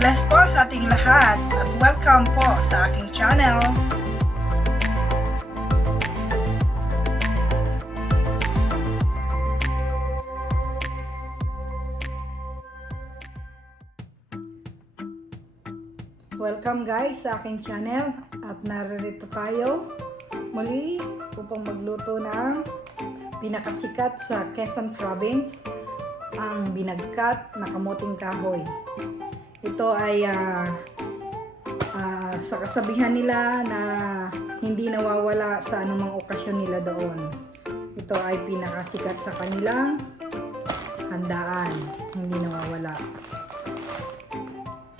bless po sa ating lahat at welcome po sa aking channel. Welcome guys sa aking channel at naririto tayo muli upang magluto ng pinakasikat sa Quezon Province, ang binagkat na kamuting kahoy. Ito ay sa kasabihan nila na hindi nawawala sa anumang okasyon nila doon. Ito ay pinakasikat sa kanilang handaan, hindi nawawala.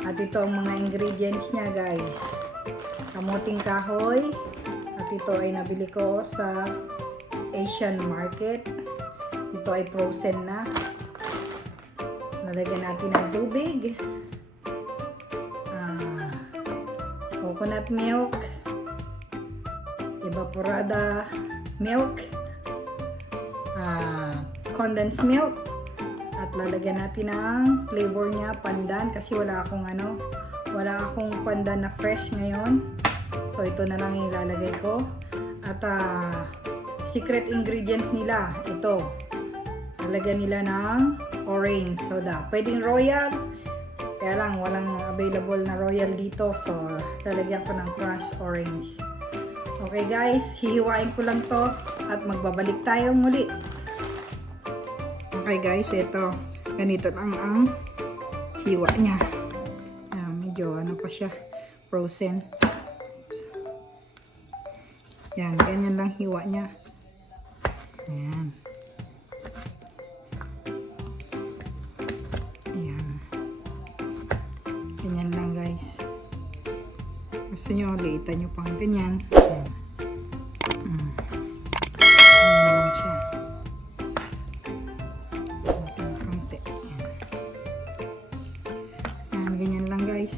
At ito ang mga ingredients niya guys. Kamuting kahoy. At ito ay nabili ko sa Asian market. Ito ay frozen na. Nalagyan natin ng tubig. Coconut milk. Evaporada milk. Condensed milk. At lalagyan natin ng flavor niya, pandan, kasi wala akong pandan na fresh ngayon. So ito na lang ilalagay ko. At secret ingredients nila, ito. Lalagyan nila ng orange soda. Pwedeng royal, kaya lang walang available na royal dito. So lalagyan ko ng crushed orange. Okay guys, hihiwain ko lang to at magbabalik tayo muli. Okay guys, ito. Ganito lang ang hiwa niya. Medyo ano pa siya, frozen. Yan, ganyan lang hiwa niya. Ayan. Ayan. Ganyan lang guys. Gusto nyo, liitan nyo pang ganyan. Ayan. Ganyan lang siya. Ganyan lang guys.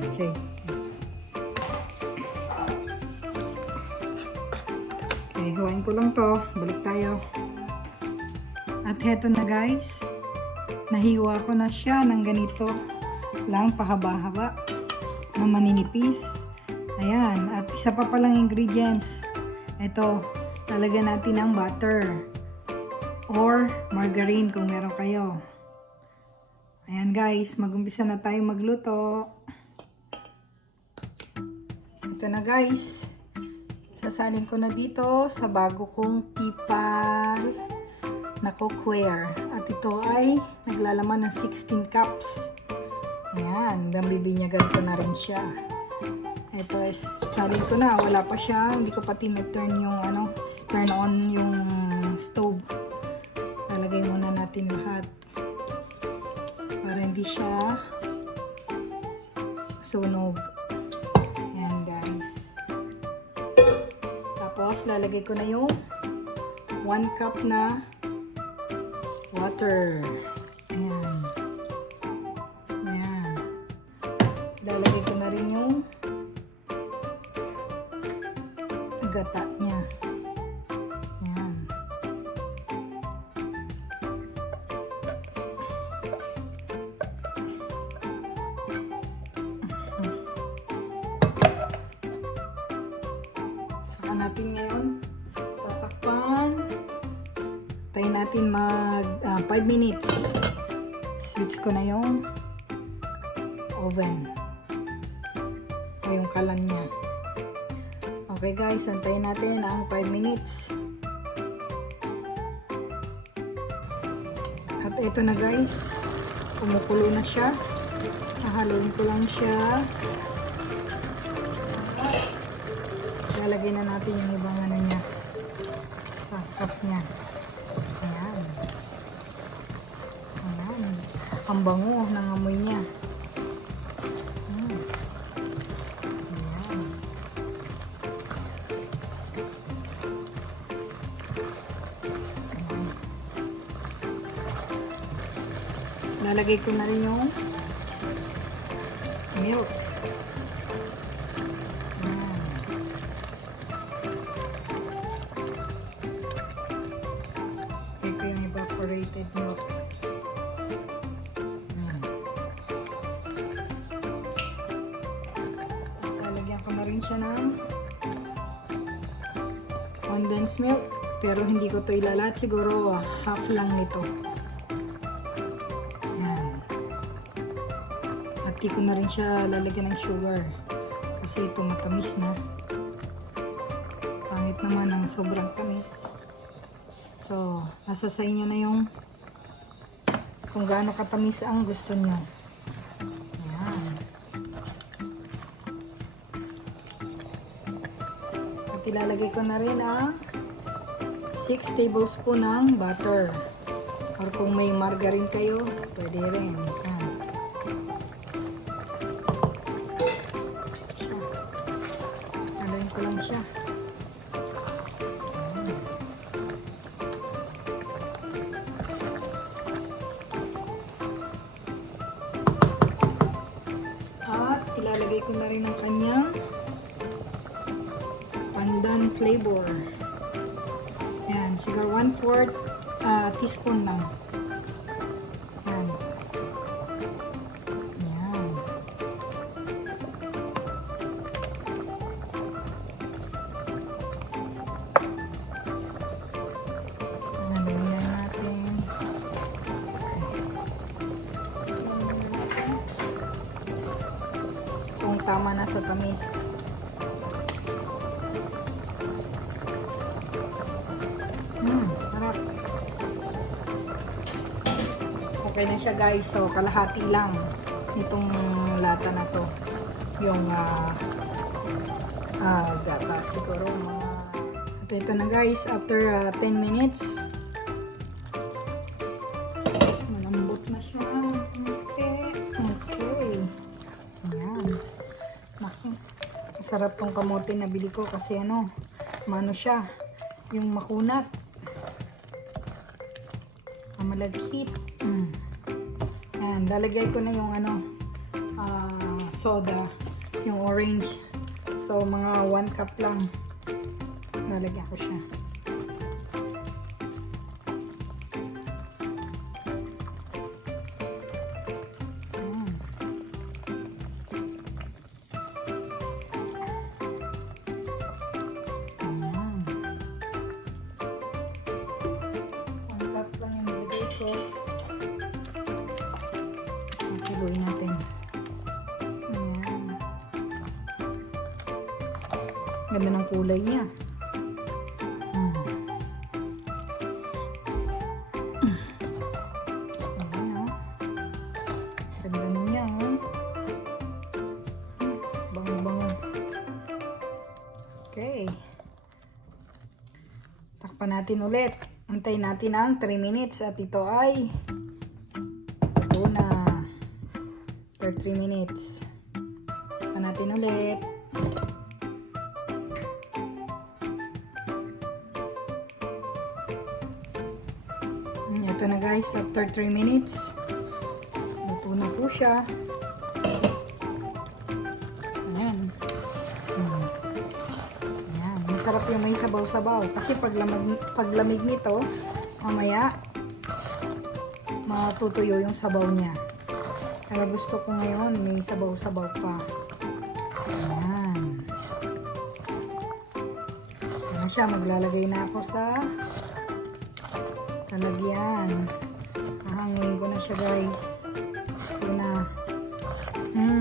Okay. Yes. Okay, huwain ko lang to. Balik tayo. At heto na guys. Nahiwa ko na siya ng ganito lang, pahaba-haba, na maninipis. Ayan. At isa pa palang ingredients. Ito. Lalagyan natin ng butter or margarine kung meron kayo. Ayan guys, mag-umpisa na tayo magluto. Ito na guys. Sasalin ko na dito sa bago kong tipal na cookware. At ito ay naglalaman ng 16 cups. Ayan, bibinyagan ko na rin siya. Ito is sasalin ko na, wala pa siya, hindi ko pati na-turn yung turn on yung stove. Lalagay muna natin lahat para hindi siya sunog. Ayan guys. Tapos lalagay ko na yung 1 cup na water. Ayan. Ayan. Lalagay ko na rin yung gata niya. Ayan. Saka natin ngayon tatakpan. Tayo natin mag 5 minutes. Switch ko na yung oven o yung kalan niya. Okay guys, antayin natin ang 5 minutes. At ito na guys, kumukulo na siya. Hahaluin ko lang siya. Lalagay na natin yung ibang niya sa cup niya. Ayan. Ayan. Ang bango ng amoy niya. Lalagay ko na rin yung milk. Ayan. siya ng condensed milk. Pero hindi ko to ilalat. Siguro half lang nito. Ayan. At di ko na rin siya lalagyan ng sugar. Kasi ito matamis na. Pangit naman ang sobrang tamis. So, nasa sa inyo na yung kung gaano katamis ang gusto nyo. Ayan. At ilalagay ko na rin ang 6 tablespoon ng butter. Or kung may margarine kayo, pwede rin. Ayan. Alayin ko lang siya. Ilalagay ko na rin ang kanyang pandan flavor. Yan, siguro 1/4 teaspoon lang. Yan. Yan. Haluin na natin. Kung tama na sa tamis. Harap. Okay na siya guys. So, kalahati lang itong lata na to. Yung gata. Siguro mga... At ito na guys. After 10 minutes. Malambot na siya. Okay. Ayan. Masarap tong kamote na bili ko kasi ano, mano siya, yung makunat, malagkit. Yan, lalagay ko na yung ano, soda, yung orange. So, mga 1 cup lang. Lalagyan ko siya. Haluin natin. Ayan. Ganda ng kulay niya. Ayan o. Ganda na niya o. Bango-bango. Okay. Takpan natin ulit. Antayin natin ang 3 minutes at ito ay ito na. After 3 minutes. Takpan natin ulit. Ito na guys, after 3 minutes. Luto na po siya. Ayan. Ayan. Masarap yung may sabaw-sabaw. Kasi paglamig nito, mamaya matutuyo yung sabaw niya. Kaya gusto ko ngayon may sabaw-sabaw pa. Ayan. Ayan siya. Maglalagay na ako sa lalagyan. Ahangin ko na siya guys. Ito na.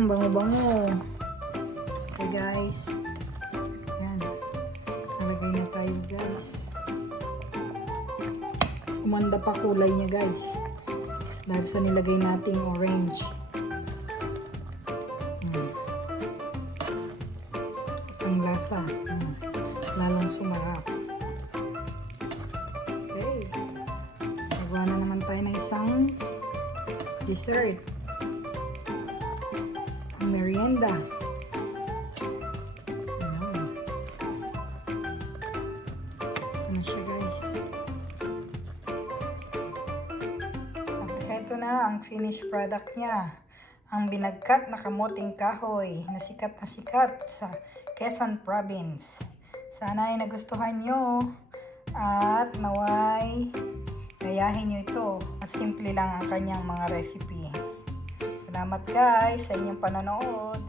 Bango-bango. Okay guys. Ayan. Nalagay na tayo guys. Kumanda pa kulay niya guys. Dahil sa nilagay nating orange. Ang lasa. Lalong sumarap. Okay. Nagawa na naman tayo ng isang dessert. Ang merienda. Ano siya guys. Ito na ang finished product niya. Ang binagkat na kamuting kahoy na sikat sa Quezon Province. Sana ay nagustuhan nyo at naway gayahin nyo ito. At simple lang ang kanyang mga recipe. Salamat guys sa inyong panonood.